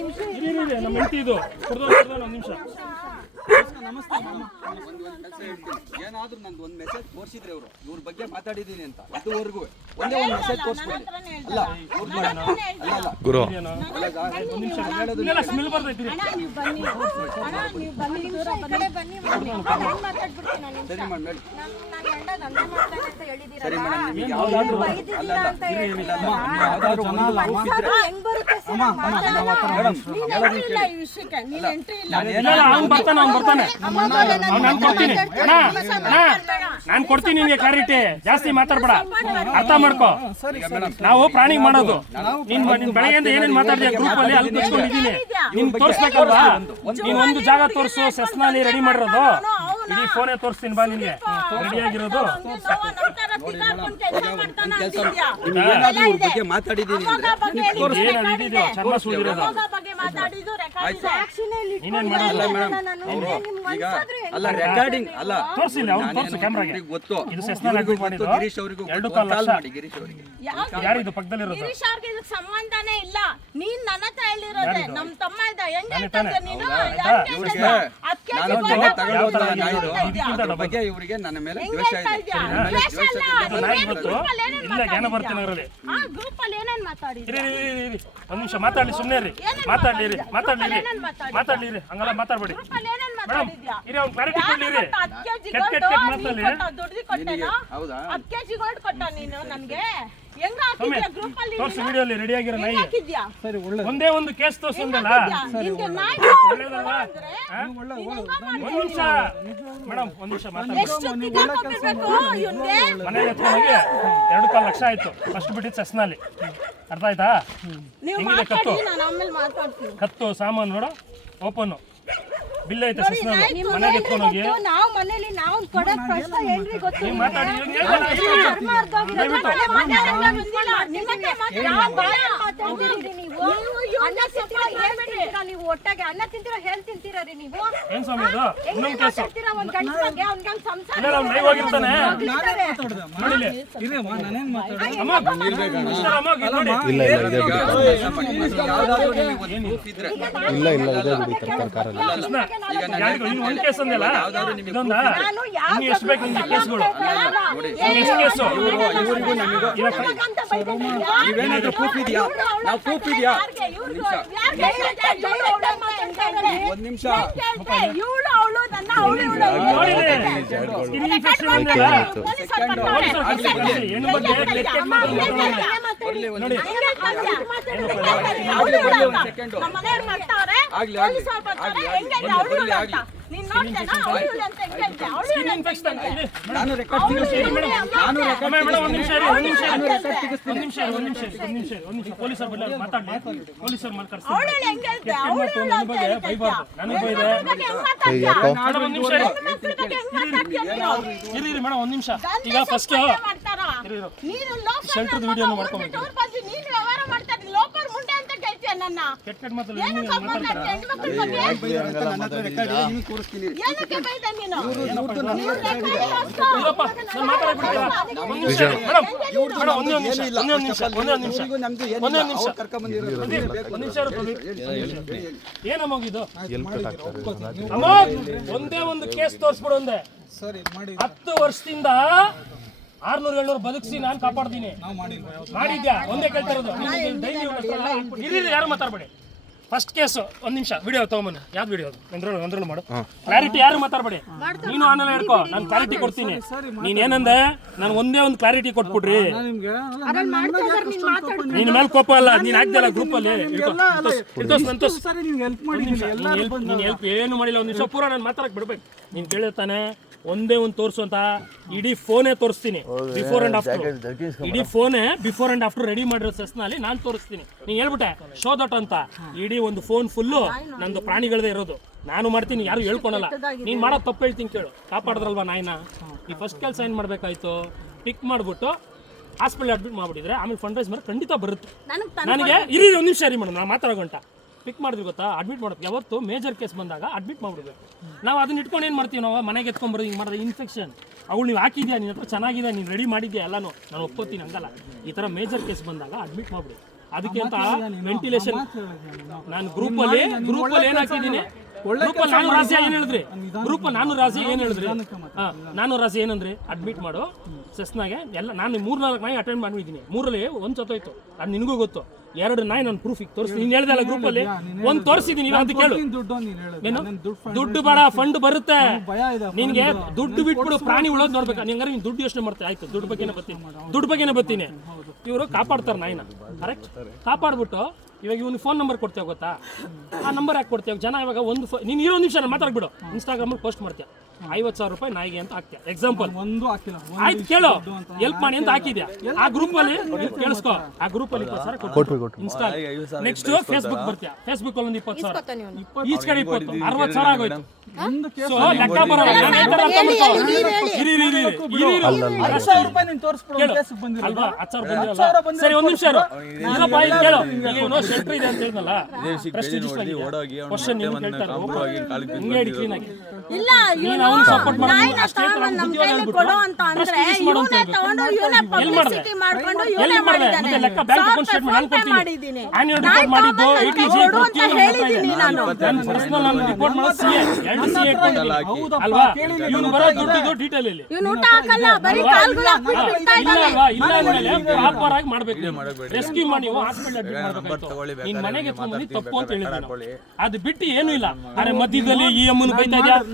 ನಿಮಿಷ ನಮ್ಮ ಹೆಂಡತಿ ಇದು ಒಂದು ನಿಮಿಷ. ಏನಾದ್ರೂ ನಂದು ಒಂದು ಮೆಸೇಜ್ ತೋರಿಸಿದ್ರೆ ಅವರು ಇವ್ರ ಬಗ್ಗೆ ಮಾತಾಡಿದೀನಿ ಅಂತ ಇದುವರೆಗೂ ಒಂದೇ ಒಂದು ಮೆಸೇಜ್ ತೋರಿಸ್ಬಿಡಿ. ಅಲ್ಲ ಗುರು ಸ್ಮೆಲ್ ಬರ್ತೈತಿ. ಸರಿ ಮಾಡಿ ಸರಿ ಮೇಡಮ್ ಮೇಡಮ್ ನಿಮಗೆ ಯಾವ್ದಾದ್ರು ಯಾವ್ದಾದ್ರು ಬರ್ತಾನೆ ನಾನು ಕೊಡ್ತೀನಿ. ನಾನು ಕೊಡ್ತೀನಿ ನಿನ್ಗೆ ಕ್ಲಾರಿಟಿ. ಜಾಸ್ತಿ ಮಾತಾಡ್ಬೇಡ, ಅರ್ಥ ಮಾಡ್ಕೋ. ನಾವು ಪ್ರಾಣಿ ಮಾಡೋದು. ನೀನ್ ಬೆಳಗ್ಗೆಯಿಂದ ಏನೇನ್ ಮಾತಾಡಿದ್ಯಾ ಗ್ರೂಪ್ ಅಲ್ಲಿ ಅಲ್ಲಿ ಕುತ್ಕೊಂಡಿದ್ದೀನಿ. ನಿನ್ ತೋರಿಸ್ಬೇಕಲ್ವಾ? ನೀನ್ ಒಂದು ಜಾಗ ತೋರಿಸು. ಸೆಸ್ನಲ್ಲಿ ರೆಡಿ ಮಾಡಿರೋದು ಇಡೀ ಫೋನೇ ತೋರಿಸ್ತೀನಿ ಬಾ ನಿನ್ಗೆ ರೆಡಿ ಆಗಿರೋದು. ಬಗ್ಗೆ ಮಾತಾಡಿದ್ದೀನಿ ಚರ್ಮ ಸುಳಿದಿರೋದು. ನೀನೇನ್ ಮಾಡಲ್ಲ ಮೇಡಮ್. ಈಗ ಅಲ್ಲ ರೆಕಾರ್ಡಿಂಗ್ ಅಲ್ಲ ತೋರಿಸಿಲ್ಲ ಅವ್ನು ತೋರಿಸು ಕ್ಯಾಮ್ರಾಗೆ. ಗೊತ್ತು ಇದು ಸೆಸ್ನಲ್ಲಿ ಹಾಕಿ ಮಾಡಿದ್ದು. ಗಿರೀಶ್ ಅವರಿಗೂ 2 ಕಾಲ್ ಲಕ್ಷ. ಗಿರೀಶ್ ಅವರಿಗೆ ಯಾರಿದು ಪಕ್ಕದಲ್ಲಿರೋದು? ಗಿರೀಶ್ ಅವ್ರಿಗೆ ಇದಕ್ಕೆ ಸಂಬಂಧನೇ ಇಲ್ಲ. ನೀನ್ ನನ್ನ ಹತ್ರ ಹೇಳಿರೋದೆ ನಮ್ ತಮ್ಮ ಇದ್ದ ಹೆಂಗ್ ಹೇಳ್ತಿದ್ದೆ ನೀನು? ಬಗ್ಗೆ ಇವರಿಗೆ ನನ್ನ ಮೇಲೆ ದ್ವೇಷ ಇದೆ. ಇಲ್ಲ ಜ್ಞಾನ ಬರ್ತೀನಿ ಅವರಲ್ಲಿ. ಆ ಗ್ರೂಪ್ ಅಲ್ಲಿ ಏನೇನ್ ಮಾತಾಡಿದ್ರಿ? ಒಂದ್ ನಿಮಿಷ ಮಾತಾಡ್ಲಿ, ಸುಮ್ಮನೆ ರೀ. ಮಾತಾಡ್ಲಿ ಹಂಗಲ್ಲ ಮಾತಾಡ್ಬೇಡಿ ಮೇಡಮ್. ಇರಿ ಅವ್ನು ಕ್ಲಾರಿಟಿ ಕೊಡ್ಲಿ ರೀ. ಕೆಟ್ಟ ಮಾತಾಡ್ಲಿ. ಹೌದಾ? 10 kg ಗೋಲ್ಡ್ ಕೊಟ್ಟ ನೀನು ನನ್ಗೆ. ಹೆಂಗ ಹಾಕಿದ್ಯಾ ಗ್ರೂಪ್ ಅಲ್ಲಿ? ತೋರ್ಸು ವಿಡಿಯೋಲಿ ರೆಡಿ ಆಗಿರೋ ನಾಯಿ. ಒಂದೇ ಒಂದು ಕೇಸ್ ತೋರ್ಸಂದಲ್ಲ. ನಿನ್ಗೆ ನಾಯಿ ಒಳ್ಳೇದಲ್ವಾ? ಒಂದ್ ನಿಮಿಷ ಮೇಡಮ್, ಒಂದ್ ನಿಮಿಷ ಮಾತಾಡಿ. ಎಷ್ಟು ತಿಗಾಕೊಂಡಿರ್ಬೇಕು ಇವ್ನ್ಗೆ? ಮನೆಗೆ ಎತ್ಕೊಂಡೋಗಿ 2 ಕಾಲ್ ಲಕ್ಷ ಆಯ್ತು. ಫಸ್ಟ್ ಬಿಟ್ಟಿದ್ದು ಸೆಸ್ನಲ್ಲಿ. ಅರ್ಥ ಆಯ್ತಾ? ನೀವು ಹೆಂಗಿದೆ ಕತ್ತು? ಮಾತಾಡಿ, ನಾನು ಆಮೇಲೆ ಮಾತಾಡ್ತೀನಿ. ಕತ್ತು ಸಾಮಾನು ನೋಡು, ಓಪನ್ ಬಿಲ್ ಐತೆ ಸೆಸ್ನಲ್ಲಿ. ಮನೆಗೆ ಎತ್ಕೊಂಡೋಗಿ ನಾವು ಮನೇಲಿ ನಾವು ಕೊಡೋದು ಕಷ್ಟ ಏನ್ರಿ ಗೊತ್ತು? ನೀವು ಮಾತಾಡಿ. ನೀವು ಒಟ್ಟಾಗೆ ಅನ್ನ ತಿಂತೀರಾ ಹೇಳ್ ತಿಂತೀರಾ ರೀ ನೀವು? ಏನ್ ಸ್ವಾಮಿ ಇದು? ಇನ್ನೊಂದು ಕೇಸು. ಒಂದ್ ಗಂಟೆ ಬಗ್ಗೆ ಅವ್ನಿಗೆ ಸಂಸಾರ ಇಲ್ಲ ಅವ್ನು ಲೈವ್ ಆಗಿರ್ತಾನೆ. ನೋಡಿಲಿ ಅಮ್ಮ ನೋಡಿ. ಇಲ್ಲ ಯಾವ್ದಾದ್ರು ನಿಮಗೆ ಪ್ರೂಫ್ ಇದ್ರೆ ಇಲ್ಲ ಇಲ್ಲ ಇದೆ ಬಿಡಿ ತರಕಾರಲ್ಲಿ. ಒಂದು ಕೇಸ್ ಅಂದಲ್ಲ ಇದೊಂದ. ಇನ್ನು ಎಷ್ಟು ಬೇಕು ನಿಮ್ಗೆ ಕೇಸ್ಗಳು? ಎಷ್ಟು ಕೇಸು? ಇವರಿಗೂ ನಮಗೂ ನೀವೇನಾದ್ರೂ ಪ್ರೂಫ್ ಇದೆಯಾ? ನಾವು ಪ್ರೂಫ್ ಇದೆಯಾ? ಒಂದ್ ನಿಮಿಷ ನೋಡಿರಿ ಸ್ಕಿನ್ ಇನ್ಫೆಕ್ಷನ್ ಅಂದಲ್ಲ. ಹೆಣ್ಣು ಬಗ್ಗೆ ಲೆಕ್ಕ ಮಾಡಿ ನೋಡಿ. ಸ್ಕಿನ್ ಇನ್ಫೆಕ್ಷನ್ ನಾನು ರೆಕಾರ್ಡ್ ಪೊಲೀಸರು ಬರ್ಲಿ ಮಾತಾಡ್ಲಿ. ಪೊಲೀಸರು ಮಾತಾಡ್ತಾರೆ. ನನ್ನ ಬಗ್ಗೆ ಬೈಬಾರ್ದು. ನನಗೆ ಬೈದೆ ಮೇಡಮ್. ಒಂದ್ ನಿಮಿಷ ಇರಿ ಮೇಡಮ್, ಒಂದ್ ನಿಮಿಷ. ಈಗ ಫಸ್ಟ್ ಶೆಲ್ಟರ್ದು ವಿಡಿಯೋನು ಮಾಡ್ಕೊಂಡ್ಬಿಟ್ಟು ಕೆಟ್ಟ ಕೆಟ್ಟ ಮಾತಾಡಿ ತೋರಿಸ್ತೀನಿ. ಏನಮ್ಮಗಿದು? ಒಂದೇ ಒಂದು ಕೇಸ್ ತೋರಿಸ್ಬಿಡು. ಒಂದೇ 10 ವರ್ಷದಿಂದ 600-700 ಬದುಕಿಸಿ ನಾನು ಕಾಪಾಡ್ತೀನಿ. ಮಾಡಿದ್ಯಾ? ಒಂದೇ ಕೇಳ್ತಾ ಇರೋದು. ಯಾರು ಮಾತಾಡ್ಬೇಡಿ. ಫಸ್ಟ್ ಕೇಸ್ ಒಂದ್ ನಿಮಿಷ ವಿಡಿಯೋ ತಗೊಂಬನ್ನ. ಯಾವ್ದು ವಿಡಿಯೋ? ಒಂದ್ರಲ್ಲಿ ಮಾಡು. ಕ್ಲಾರಿಟಿ ಯಾರು ಮಾತಾಡ್ಬೇಡಿ. ನೀನು ಆಮೇಲೆ ಹೇಳ್ಕೊ, ನಾನು ಕ್ಲಾರಿಟಿ ಕೊಡ್ತೀನಿ. ನೀನ್ ಏನಂದೆ? ನಾನು ಒಂದೇ ಒಂದು ಕ್ಲಾರಿಟಿ ಕೊಟ್ಬಿಡ್ರಿ. ನಿನ್ ಮೇಲೆ ಕೋಪ ಅಲ್ಲ, ನೀನ್ ಹಾಕ್ದಲ್ಲ ಗ್ರೂಪ್ ಅಲ್ಲಿ. ನೀನ್ ಹೆಲ್ಪ್ ಏನು ಮಾಡಿಲ್ಲ. ಒಂದ್ ನಿಮಿಷ ಪೂರ ನಾನು ಮಾತಾಡಕ್ ಬಿಡ್ಬೇಕು. ನೀನ್ ಕೇಳಿರ್ತಾನೆ ಒಂದೇ ಒಂದು ತೋರಿಸು ಅಂತ. ಇಡೀ ಫೋನೇ ತೋರಿಸ್ತೀನಿ. ಬಿಫೋರ್ ಅಂಡ್ ಆಫ್ಟರ್ ಇಡೀ ಫೋನೇ ಬಿಫೋರ್ ಅಂಡ್ ಆಫ್ಟರ್ ರೆಡಿ ಮಾಡಿರೋ ಸೆಸ್ನಲ್ಲಿ ನಾನು ತೋರಿಸ್ತೀನಿ. ನೀನು ಹೇಳ್ಬಿಟ್ಟೆ ಶೋ ದಟ್ ಅಂತ. ಇಡೀ ಒಂದು ಫೋನ್ ಫುಲ್ಲು ನಂದು ಪ್ರಾಣಿಗಳದೇ ಇರೋದು. ನಾನು ಮಾಡ್ತೀನಿ, ಯಾರು ಹೇಳ್ಕೊಳಲ್ಲ. ನೀನು ಮಾಡೋದು ತಪ್ಪು ಹೇಳ್ತೀನಿ ಕೇಳು. ಕಾಪಾಡಿದ್ರಲ್ವಾ ನಾಯಿನ? ಈ ಫಸ್ಟ್ ಕೆಲಸ ಏನು ಮಾಡಬೇಕಾಯ್ತು? ಪಿಕ್ ಮಾಡಿಬಿಟ್ಟು ಹಾಸ್ಪಿಟಲ್ ಅಡ್ಮಿಟ್ ಮಾಡಿಬಿಟ್ಟಿದ್ರೆ ಆಮೇಲೆ ಫಂಡ್ ರೈಸ್ ಮಾಡಿ ಖಂಡಿತ ಬರುತ್ತೆ. ನನಗೆ ಇರಿ ಒಂದು ನಿಮಿಷ ರೀ ಮೇಡಮ್, ನಾನು ಮಾತಾಡೋ ಗಂಟ ಪಿಕ್ ಮಾಡಿದ್ವಿ ಗೊತ್ತಾ? ಅಡ್ಮಿಟ್ ಮಾಡೋದು ಯಾವತ್ತು ಮೇಜರ್ ಕೇಸ್ ಬಂದಾಗ ಅಡ್ಮಿಟ್ ಮಾಡಿಬಿಡ್ಬೇಕು. ನಾವು ಅದನ್ನ ಇಟ್ಕೊಂಡು ಏನು ಮಾಡ್ತೀವಿ? ನಾವು ಮನೆಗೆ ಎತ್ಕೊಂಡ್ಬರೋದು ಹಿಂಗೆ ಮಾಡಿದ್ರೆ ಇನ್ಫೆಕ್ಷನ್. ಅವಳು ನೀವು ಹಾಕಿದ್ಯಾ, ನಿನ್ನ ಹತ್ರ ಚೆನ್ನಾಗಿದೆ, ನೀನು ರೆಡಿ ಮಾಡಿದ್ಯಾ ಎಲ್ಲನೂ, ನಾನು ಒಪ್ಕೋತೀನಿ, ಹಂಗಲ್ಲ. ಈ ಥರ ಮೇಜರ್ ಕೇಸ್ ಬಂದಾಗ ಅಡ್ಮಿಟ್ ಮಾಡಿಬಿಡಿ. ಅದಕ್ಕಿಂತ ವೆಂಟಿಲೇಷನ್ ನಾನು ಗ್ರೂಪಲ್ಲಿ ಏನ್ ಹಾಕಿದ್ದೀನಿ, ಗ್ರೂಪಲ್ಲಿ ನಾನು ರಾಸಿ ಏನ್ ಹೇಳಿದ್ರಿ, ಗ್ರೂಪಲ್ಲಿ ನಾನು ರಾಸಿ ಏನ್ ಹೇಳಿದ್ರಿ, ನಾನು ರಾಸಿ ಏನಂದ್ರಿ, ಅಡ್ಮಿಟ್ ಮಾಡು ಸೆಸ್ನಾಗೆ ಎಲ್ಲ. ನಾನು 3-4 ನಾಯಿ ಅಟೆಂಡ್ ಮಾಡಿದ್ದೀನಿ, 3ರಲ್ಲಿ ಒಂದು ಸತ್ತೋಯ್ತು, ಅದು ನಿನಗೂ ಗೊತ್ತು. 2 ನಾಯಿ ನಾನು ಪ್ರೂಫ್ ತೋರಿಸಿ, ನೀನು ಹೇಳ್ದಲ್ಲ ಗ್ರೂಪಲ್ಲಿ ಒಂದು ತೋರಿಸಿದ್ದೀನಿ ಅಂತ ಕೇಳು. ಏನು ದುಡ್ಡು ಬೇಡ, ಫಂಡ್ ಬರುತ್ತೆ ನಿನ್ಗೆ, ದುಡ್ಡು ಬಿಟ್ಬಿಡು, ಪ್ರಾಣಿ ಉಳೋದು ನೋಡ್ಬೇಕು. ನಿಂಗಾರೆ ನೀನು ದುಡ್ಡು ಯೋಚನೆ ಮಾಡ್ತಾ, ಆಯ್ತು ದುಡ್ಡು ಬಗ್ಗೆನೇ ಬರ್ತೀನಿ. ಇವರು ಕಾಪಾಡ್ತಾರೆ ನಾಯಿನ, ಕರೆಕ್ಟ್ ಕಾಪಾಡ್ಬಿಟ್ಟು ಇವಾಗ ಇವ್ನು ಫೋನ್ ನಂಬರ್ ಕೊಡ್ತೇವೆ ಗೊತ್ತಾ, ಆ ನಂಬರ್ ಯಾಕೆ ಕೊಡ್ತೇವೆ ಜನ. ಇವಾಗ ನೀನು ಇರೋ ನಿಮಿಷ ನಾನು ಮಾತಾಡ್ಬಿಡು, ಇನ್ಸ್ಟಾಗ್ರಾಮಲ್ಲಿ ಪೋಸ್ಟ್ ಮಾಡ್ತೀಯ 50,000 ರೂಪಾಯಿ ನಾಯಿಗೆ ಅಂತ ಹಾಕ್ತೀಯ ಎಕ್ಸಾಂಪಲ್, ಆಯ್ತು ಕೇಳು ಹೆಲ್ಪ್ ಮಾಡಿ ಅಂತ ಹಾಕಿದ್ಯಾ, ಆ ಗ್ರೂಪ್ ಅಲ್ಲಿ ಕೇಳಿಸ್ಕೋ, ಆ ಗ್ರೂಪ್ ಅಲ್ಲಿ 20,000 ಇನ್ಸ್ಟಾ. ನೆಕ್ಸ್ಟ್ ಫೇಸ್ಬುಕ್ ಬರ್ತೀಯ, ಫೇಸ್ಬುಕ್ ಅಲ್ಲಿ 20,000, ಈಚ್ ಕಡೆ 20, 60,000 ಆಗೋಯ್ತು. ಸೊ ಲೆಕ್ಕ ಬರೋಲ್ಲ, ಸರಿ ಒಂದ್ ನಿಮಿಷ ಕೇಳು. ಈಗ ಇವನು ಶೆಲ್ಟರ್ ಇದೆ ಅಂತ ಹೇಳಿದ್ನಲ್ಲ, ಕ್ವಶನ್ ಹಿಂಗೆ ಹೇಳಿ ಕ್ಲೀನ್ ಆಗಿ ಇಲ್ಲ ನಾಯಿನ ತಗೊಂಡ್ ನಮ್ ಕೈಲಿ ಕೊಡು ಅಂತ ಅಂದ್ರೆ ಇವನೇ ತಗೊಂಡು ಇವನೇ ಪಬ್ಲಿಸಿಟಿ ಮಾಡ್ಕೊಂಡು ಇವನೇ ಮಾಡಿದ್ದಾನೆ. 1,000 ರೂಪಾಯಿ ಫೋನ್ ಪೇ ಮಾಡಿದ್ದೀನಿ, ನಾಯಿ ಮಾಡಿದ್ದು ಕೊಡು ಅಂತ ಹೇಳಿದ್ದೀನಿ ನಾನು. ರಿಪೋರ್ಟ್ ಮಾಡೋ CA 2 CA ಅಲ್ವಾ, ಇವನು ಬರೋ ದುಡ್ಡು ಡೀಟೇಲ್ ಇಲ್ಲಿ, ಇವನು ಊಟ ಹಾಕಲ್ಲ, ಬರೀ ಕಾಲ್ಗಳು ಹಾಕ್ಬಿಟ್ಟು ಬಿಡ್ತಾ ಇದ್ದಾನೆ. ಇಲ್ಲ ಅಂದ್ಮೇಲೆ ಪ್ರಾಪರ್ ಆಗಿ ಮಾಡ್ಬೇಕು. ರೆಸ್ಕ್ಯೂ ಮಾಡಿ ನೀವು ಹಾಸ್ಪಿಟಲ್ ಅಡ್ಮಿಟ್ ಮಾಡ್ಬೇಕಾಯ್ತು, ನಿನ್ ಮನೆಗೆ ತಗೊಂಡು ತಪ್ಪು ಅಂತ ಹೇಳಿದ್ರು. ಅದು ಬಿಟ್ಟು ಏನು ಇಲ್ಲ. ಅರೆ ಮಧ್ಯದಲ್ಲಿ ಈ ಅಮ್ಮನ ಬೈತಾ ಇದ್ಯಾ,